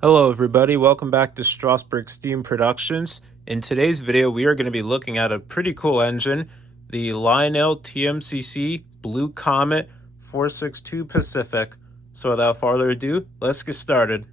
Hello everybody, welcome back to Strasbourg Steam Productions. In today's video we are going to be looking at a pretty cool engine, the Lionel TMCC Blue Comet 462 Pacific. So without further ado, let's get started.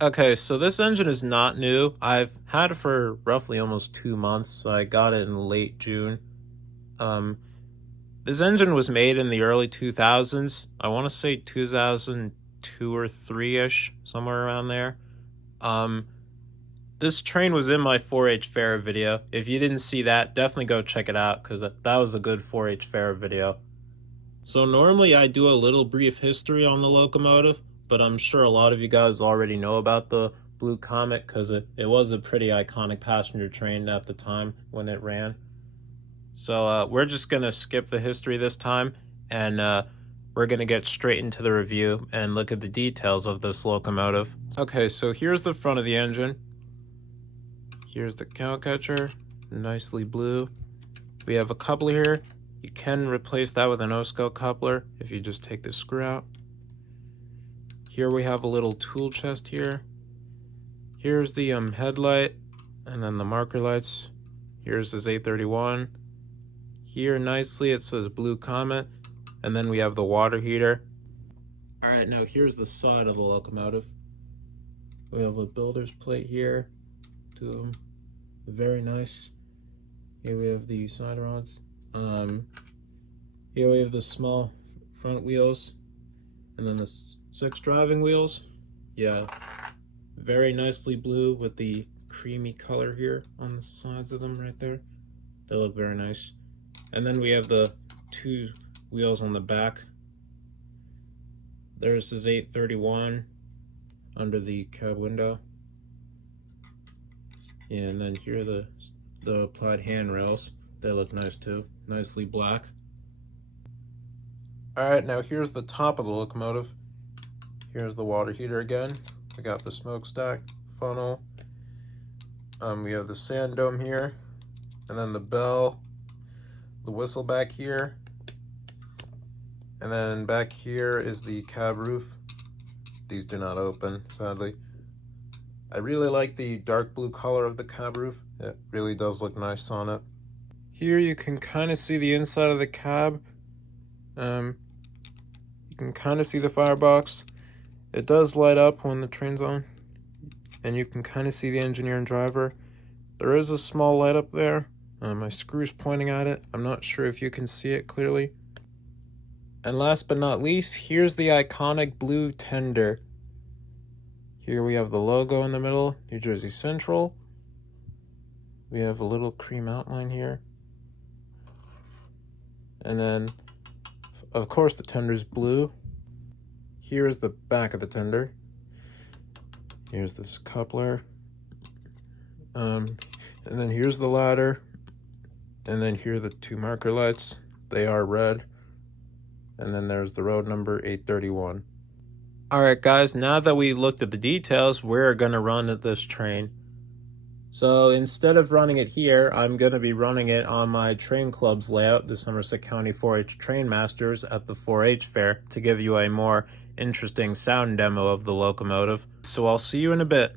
Okay, so this engine is not new. I've had it for roughly almost 2 months, so I got it in late June. This engine was made in the early 2000s. I want to say 2002 or 3-ish, somewhere around there. This train was in my 4-H fair video. If you didn't see that, definitely go check it out, because that was a good 4-H fair video. So normally I do a little brief history on the locomotive, but I'm sure a lot of you guys already know about the Blue Comet because it was a pretty iconic passenger train at the time when it ran. So we're just going to skip the history this time, and we're going to get straight into the review and look at the details of this locomotive. Okay, so here's the front of the engine. Here's the cowcatcher, nicely blue. We have a coupler here. You can replace that with an O-scale coupler if you just take the screw out. Here we have a little tool chest here. Here's the headlight, and then the marker lights. Here's this 831. Here nicely it says Blue Comet, and then we have the water heater. Alright, now here's the side of the locomotive. We have a builder's plate here, two of them, very nice. Here we have the side rods. Here we have the small front wheels, and then the 6 driving wheels. Yeah, very nicely blue with the creamy color here on the sides of them right there. They look very nice. And then we have the 2 wheels on the back. There's this 831 under the cab window. Yeah, and then here are the applied handrails. They look nice too, nicely black. Alright, now here's the top of the locomotive. Here's the water heater again. We got the smokestack, funnel. We have the sand dome here, and then the bell, the whistle back here, and then back here is the cab roof. These do not open, sadly. I really like the dark blue color of the cab roof. It really does look nice on it. Here you can kind of see the inside of the cab. You can kind of see the firebox. It does light up when the train's on, and you can kind of see the engineer and driver. There is a small light up there. My screw's pointing at it. I'm not sure if you can see it clearly. And last but not least, here's the iconic blue tender. Here we have the logo in the middle, New Jersey Central. We have a little cream outline here. And then, of course, the tender's blue. Here is the back of the tender. Here's this coupler. And then here's the ladder. And then here are the 2 marker lights. They are red. And then there's the road number 831. Alright guys, now that we looked at the details, we're going to run this train. So instead of running it here, I'm going to be running it on my train club's layout, the Somerset County 4-H Train Masters at the 4-H Fair, to give you a more interesting sound demo of the locomotive. So I'll see you in a bit.